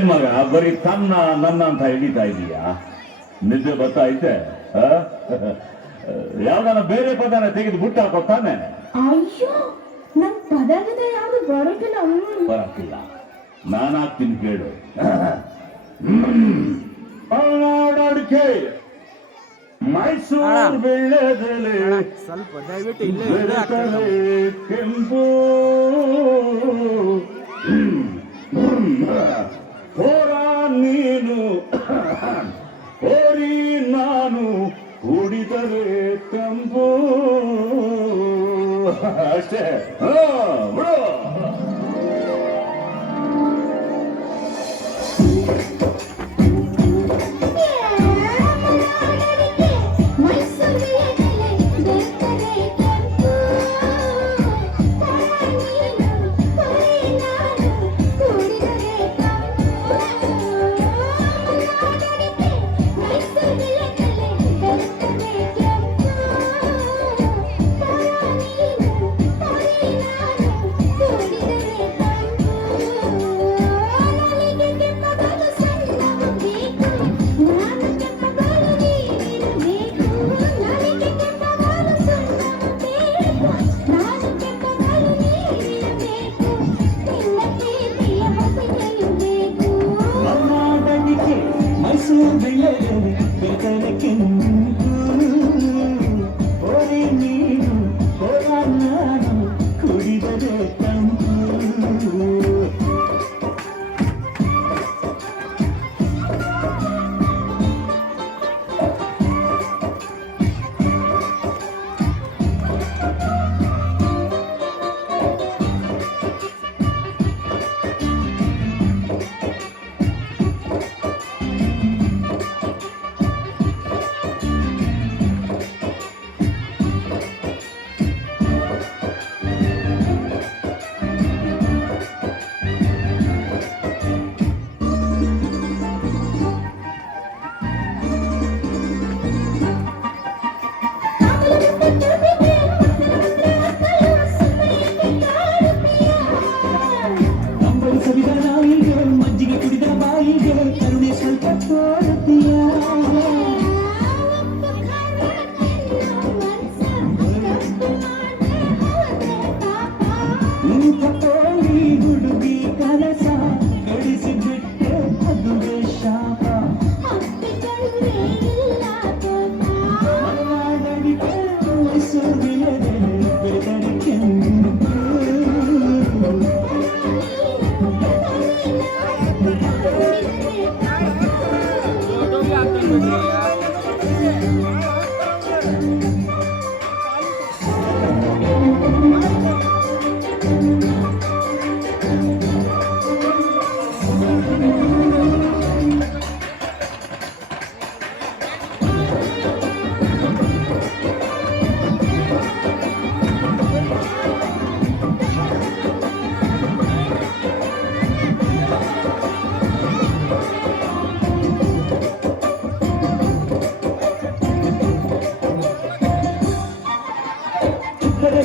ಏನ್ ಮಗ ಬರೀ ತನ್ನ ನನ್ನ ಅಂತ ಹಿಡಿತಾ ಇದೀಯಾ? ನಿದ್ದೆ ಬರ್ತಾ ಐತೆ? ಯಾವ್ದಾನ ಬೇರೆ ಪದನ ತೆಗೆದು ಬಿಟ್ಟು ಹಾಕೋತಾನೆ. ಅಯ್ಯೋ ನನ್ ಪದವಿದೆ ಯಾವ್ದು ಬರೋದಿಲ್ಲ. ಬರಕ್ಕಿಲ್ಲ, ನಾನಾಗ್ತೀನಿ ಕೇಳು. ಅಡಿಕೆ ಮೈಸೂರು ಬೆಳೆದಲೆ ಸ್ವಲ್ಪ ದಯವಿಟ್ಟು ಇಲ್ಲೇ ಕೆಂಪು ಹೋರ ನೀನು ಹೋರಿ ನಾನು ಕುಡಿದರೆ ತಂಪು. ಅಷ್ಟೇ. ಬಿಡು.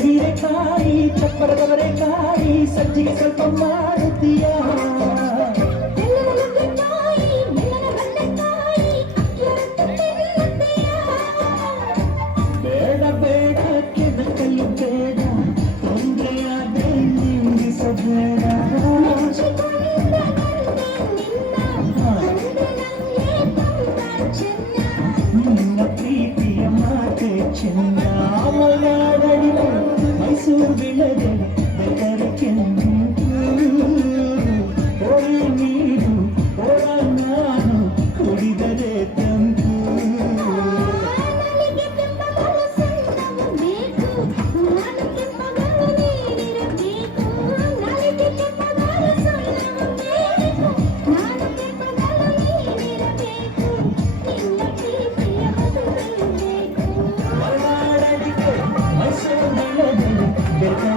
ಹೀರೆಕಾಯಿ ಚಪ್ಪರದವರೆಕಾಯಿ ಸಜ್ಜಿಗೆ ಸ್ವಲ್ಪ ಮಾರುತ್ತೀಯ. ಬೇಡ ಬೇಡ ಕೆದಕಲು ಬೇಡ, ತೊಂದರೆಯಾದ ನಿಂದಿಸಬೇಡ. ನಿನ್ನ ಪ್ರೀತಿಯ ಮಾತೆ ಚೆನ್ನ. ಮೈಸೂರು ಬೆಳೆದೆ ಬೆದರಿ ಕೆಂಪು ಹೋರಿ ನೀರು ಹೋರ ನಾನು ಕುಡಿದರೆ ತಂಪು. ಮೈಸೂರು ಬೆಳೆದೆ